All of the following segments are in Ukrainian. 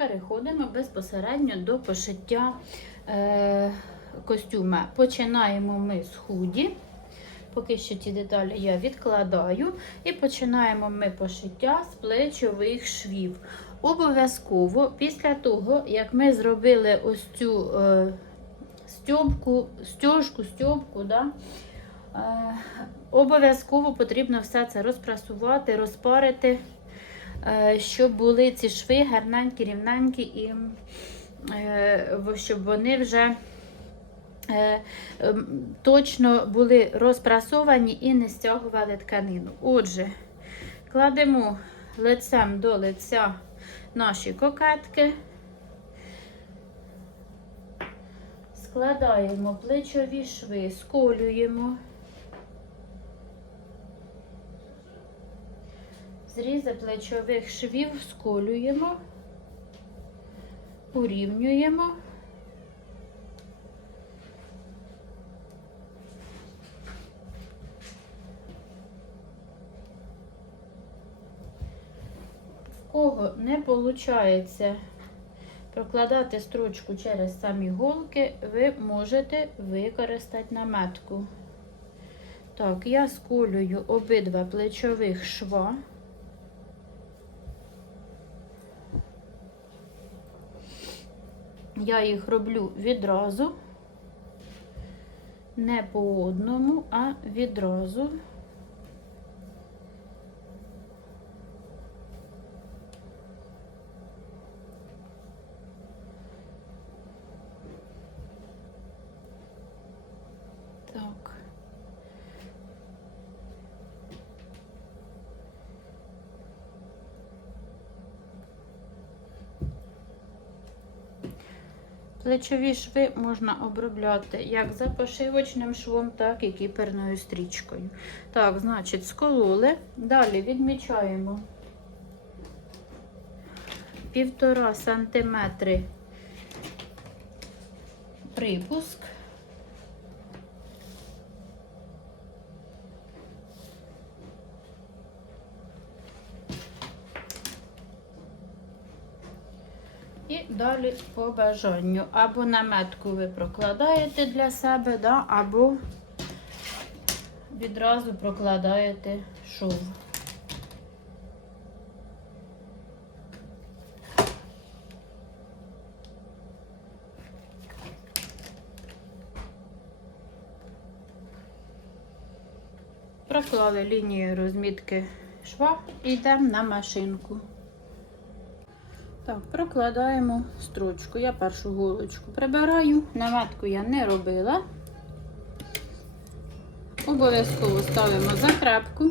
переходимо безпосередньо до пошиття е, костюма. Починаємо ми з худі. Поки що ці деталі я відкладаю. І починаємо ми пошиття з плечових швів. Обов'язково після того, як ми зробили ось цю е, стьобку, стяжку, стьобку, да, е, обов'язково потрібно все це розпрасувати, розпарити, щоб були ці шви гарненькі, рівненькі і е, щоб вони вже е, точно були розпрасовані і не стягували тканину. Отже, кладемо лицем до лиця наші кокетки, складаємо плечові шви, сколюємо. Зрізи плечових швів сколюємо, урівнюємо. В кого не виходить прокладати строчку через самі голки, ви можете використати наметку. Так, я сколюю обидва плечових шва. Я їх роблю відразу, не по одному, а відразу. Так. Плечові шви можна обробляти як за пошивочним швом, так і кіперною стрічкою. Так, значить, скололи. Далі відмічаємо півтора сантиметри припуск. І далі по бажанню. Або наметку ви прокладаєте для себе, да, або відразу прокладаєте шов. Проклали лінію розмітки шва і йдемо на машинку. Так, прокладаємо строчку. Я першу голочку прибираю, наметку я не робила. Обов'язково ставимо закрепку,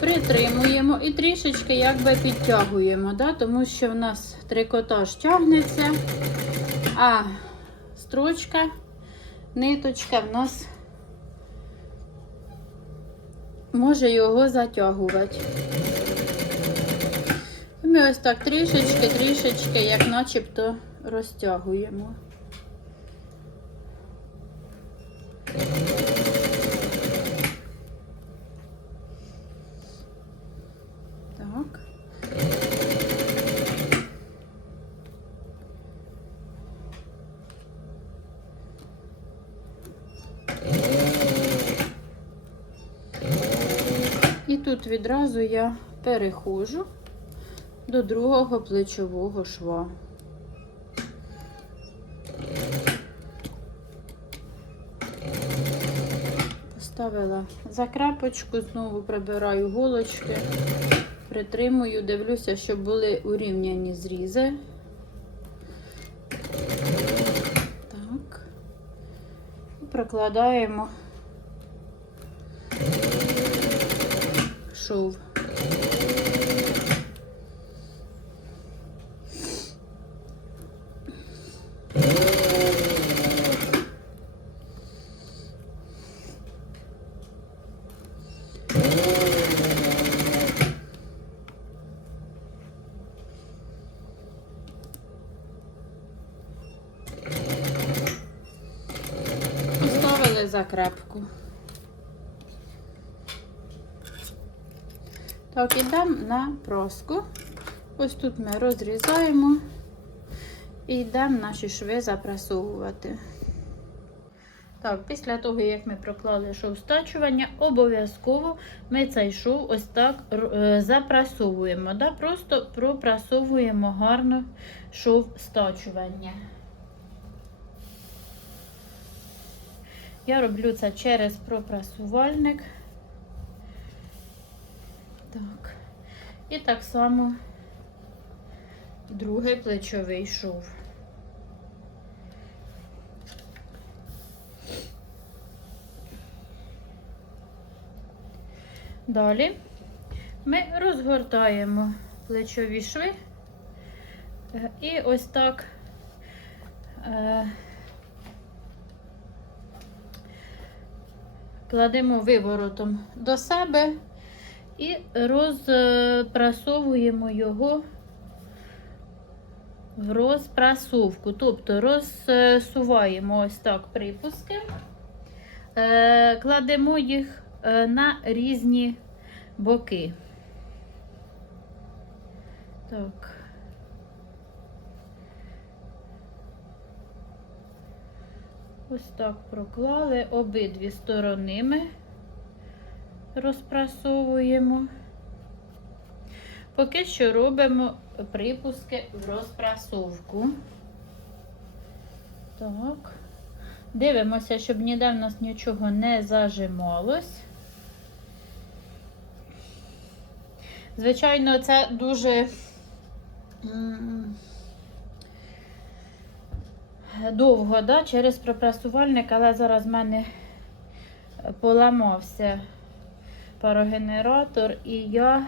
притримуємо і трішечки якби підтягуємо, да? тому що в нас трикотаж тягнеться, а строчка, ниточка в нас може його затягувати. Ми ось так трішечки, трішечки, як начебто розтягуємо. Так. І тут відразу я переходжу до другого плечового шва. Поставила закрепочку, знову прибираю голочки, притримую, дивлюся, щоб були урівняні зрізи. Так, і прокладаємо шов. Закрепку. Так, ідемо на проску. Ось тут ми розрізаємо І йдемо наші шви запресовувати. Так, після того, як ми проклали шов стачування, обов'язково ми цей шов ось так е, запрасовуємо. Да? Просто пропрасовуємо гарно шов стачування. Я роблю це через пропрасувальник. Так. І так само другий плечовий шов. Далі ми розгортаємо плечові шви е, і ось так кладемо виворотом до себе і розпрасовуємо його в розпрасовку, тобто розсуваємо ось так припуски, е, кладемо їх е, на різні боки. Так. Ось так проклали обидві сторони ми розпрасовуємо. Поки що робимо припуски в розпрасовку. Так. Дивимося, щоб ніде в нас нічого не зажималось. Звичайно, це дуже довго, да, через пропрасувальник, але зараз в мене поламався парогенератор, і я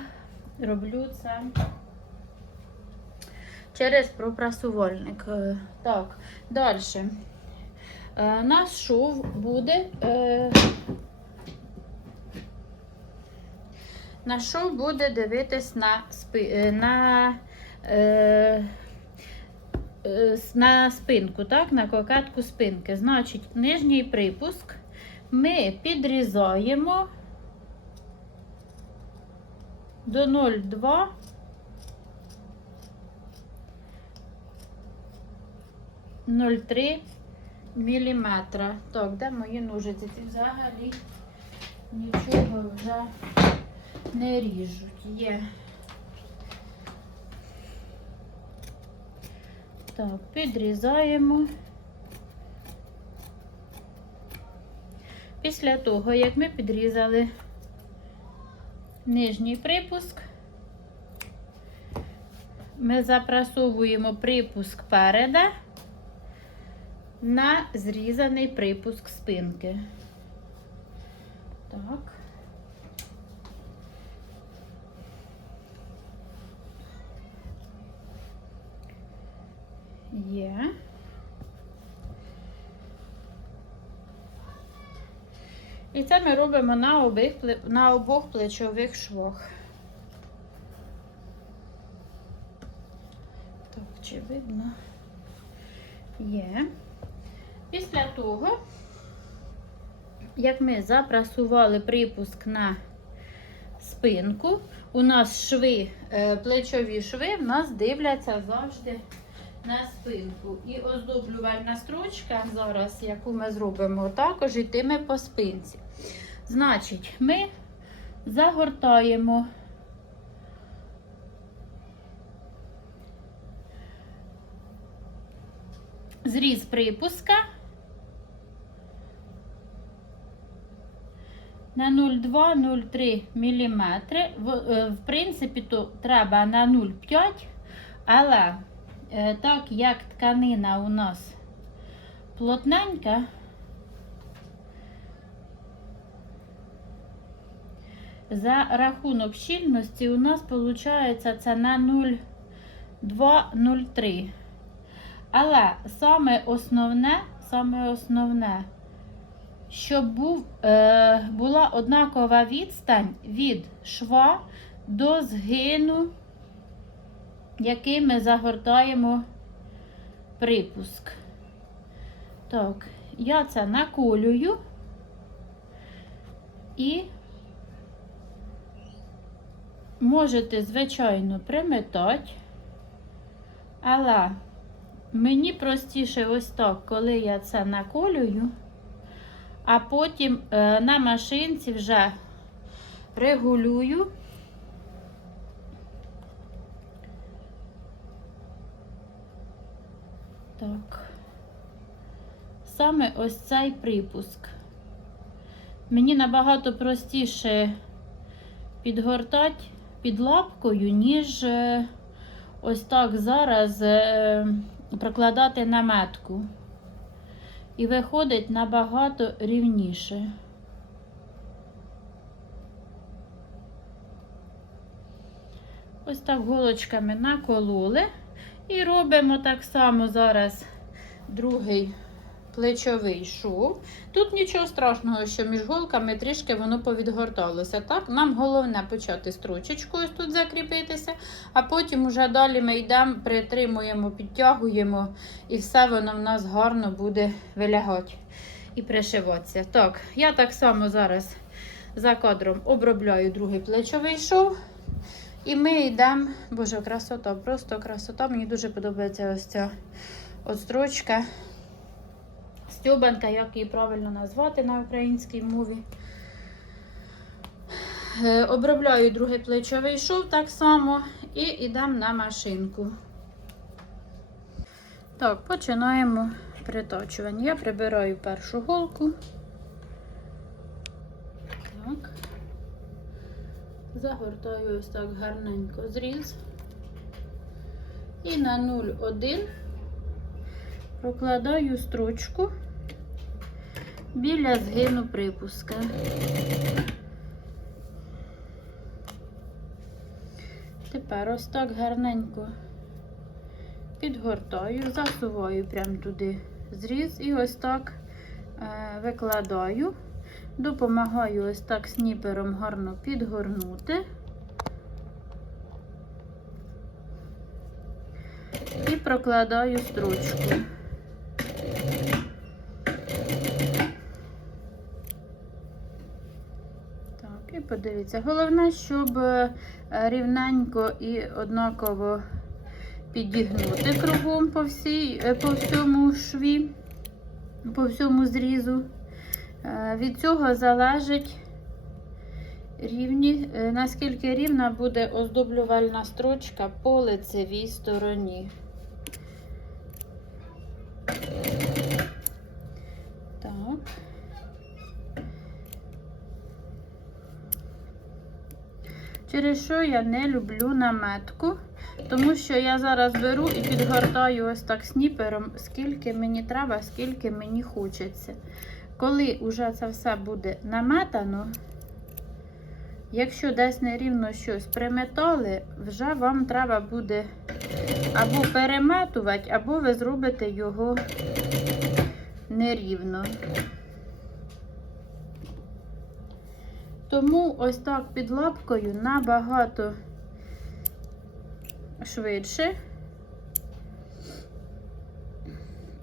роблю це через пропрасувальник. Е, Так, далі. Наш шов буде. е, Наш шов буде дивитись на е, на, е, е, на спинку, так, на кокетку спинки. Значить, нижній припуск ми підрізаємо до 0,2 0,3 міліметра. Так, де мої ножиці? Ці взагалі нічого вже не ріжуть. Є. Так, підрізаємо. Після того, як ми підрізали нижній припуск, ми запрасовуємо припуск переда на зрізаний припуск спинки. Так. Є. І це ми робимо на обох, на обох плечових швах. Так, чи видно? Є. Після того, як ми запрасували припуск на спинку, у нас шви, е, плечові шви в нас дивляться завжди на спинку. І оздоблювальна строчка зараз, яку ми зробимо, також йтиме по спинці. Значить, ми загортаємо зріз припуска на 0,2-0,3 мм. Е, в принципі, то треба на 0,5, але так як тканина у нас плотненька, за рахунок щільності у нас виходить це на 0,2-0,3. Але саме основне, саме основне, щоб був, е, була однакова відстань від шва до згину, який ми загортаємо припуск. Так, я це наколюю і можете, звичайно, приметати, але Мені простіше ось так, коли я це наколюю, а потім е, на машинці вже регулюю. Так. Саме ось цей припуск. Мені набагато простіше підгортати під лапкою, ніж е, ось так зараз е, прокладати наметку. І виходить набагато рівніше. Ось так голочками накололи. І робимо так само зараз другий плечовий шов. Тут нічого страшного, що між голками трішки воно повідгорталося. Так, нам головне почати строчечку ось тут закріпитися, а потім уже далі ми йдемо, притримуємо, підтягуємо, і все воно в нас гарно буде вилягати і пришиватися. Так, я так само зараз за кадром обробляю другий плечовий шов. І ми йдемо, боже, красота, просто красота. Мені дуже подобається ось ця от строчка. Стьобанка, як її правильно назвати на українській мові. Е, Обробляю другий плечовий шов так само і йдемо на машинку. Так, починаємо приточування. Я прибираю першу голку. Так. Загортаю ось так гарненько зріз. І на 0,1 прокладаю строчку біля згину припуска. Тепер ось так гарненько підгортаю, засуваю прямо туди зріз і ось так е, викладаю. Допомагаю ось так сніпером гарно підгорнути. І прокладаю строчку. Так, і подивіться. Головне, щоб е, рівненько і однаково підігнути кругом по, всій, е, по всьому шві, по всьому зрізу. Е, Від цього залежить рівні, е, наскільки рівна буде оздоблювальна строчка по лицевій стороні. Так. Через що я не люблю наметку, тому що я зараз беру і підгортаю ось так сніпером, скільки мені треба, скільки мені хочеться. Коли вже це все буде наметано, якщо десь нерівно щось приметали, вже вам треба буде або переметувати, або ви зробите його нерівно. Тому ось так під лапкою набагато швидше.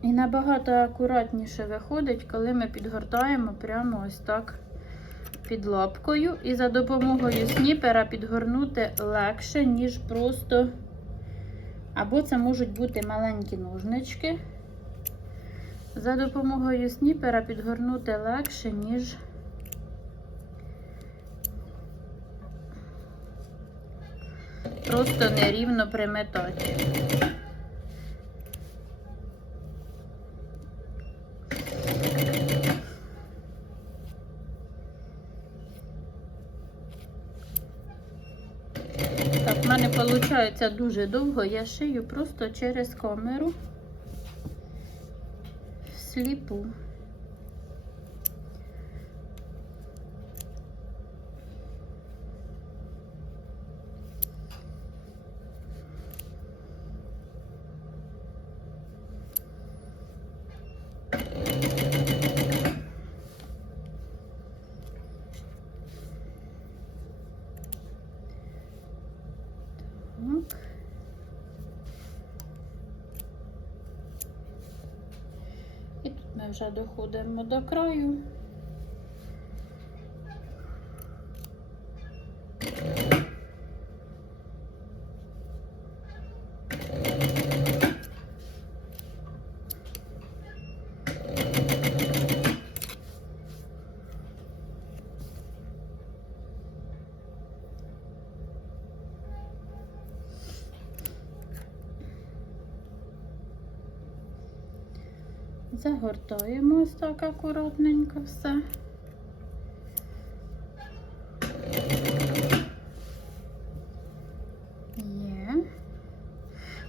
І набагато акуратніше виходить, коли ми підгортаємо прямо ось так під лапкою. І за допомогою сніпера підгорнути легше, ніж просто, або це можуть бути маленькі ножнички. За допомогою сніпера підгорнути легше, ніж просто нерівно приметати. В мене виходить дуже довго, я шию просто через камеру сліпу. І тут ми вже доходимо до краю. Загортаємо ось так акуратненько все. Є.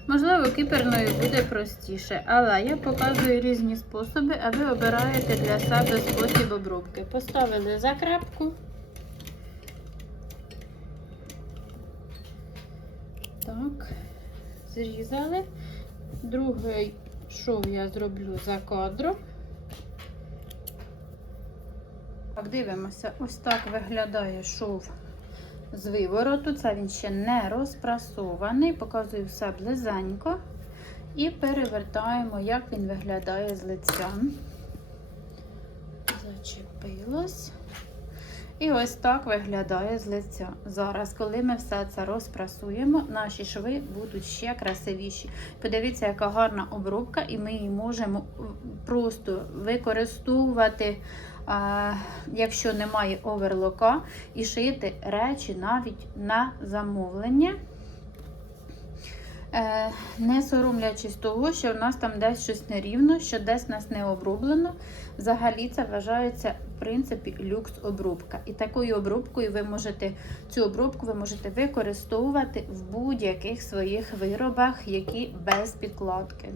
Можливо, кіперною буде простіше, але я показую різні способи, а ви обираєте для себе спосіб обробки. Поставили закрепку. Так, зрізали. Другий шов я зроблю за кадром. Так, дивимося, ось так виглядає шов з вивороту. Це він ще не розпрасований. Показую все близенько. І перевертаємо, як він виглядає з лиця. Зачепилось. І ось так виглядає з лиця. Зараз, коли ми все це розпрасуємо, наші шви будуть ще красивіші. Подивіться, яка гарна обробка, і ми її можемо просто використовувати, а, якщо немає оверлока, і шити речі навіть на замовлення. Е, Не соромлячись того, що в нас там десь щось нерівно, що десь нас не оброблено. Взагалі це вважається в принципі люкс обробка. І такою обробкою ви можете цю обробку ви можете використовувати в будь-яких своїх виробах, які без підкладки.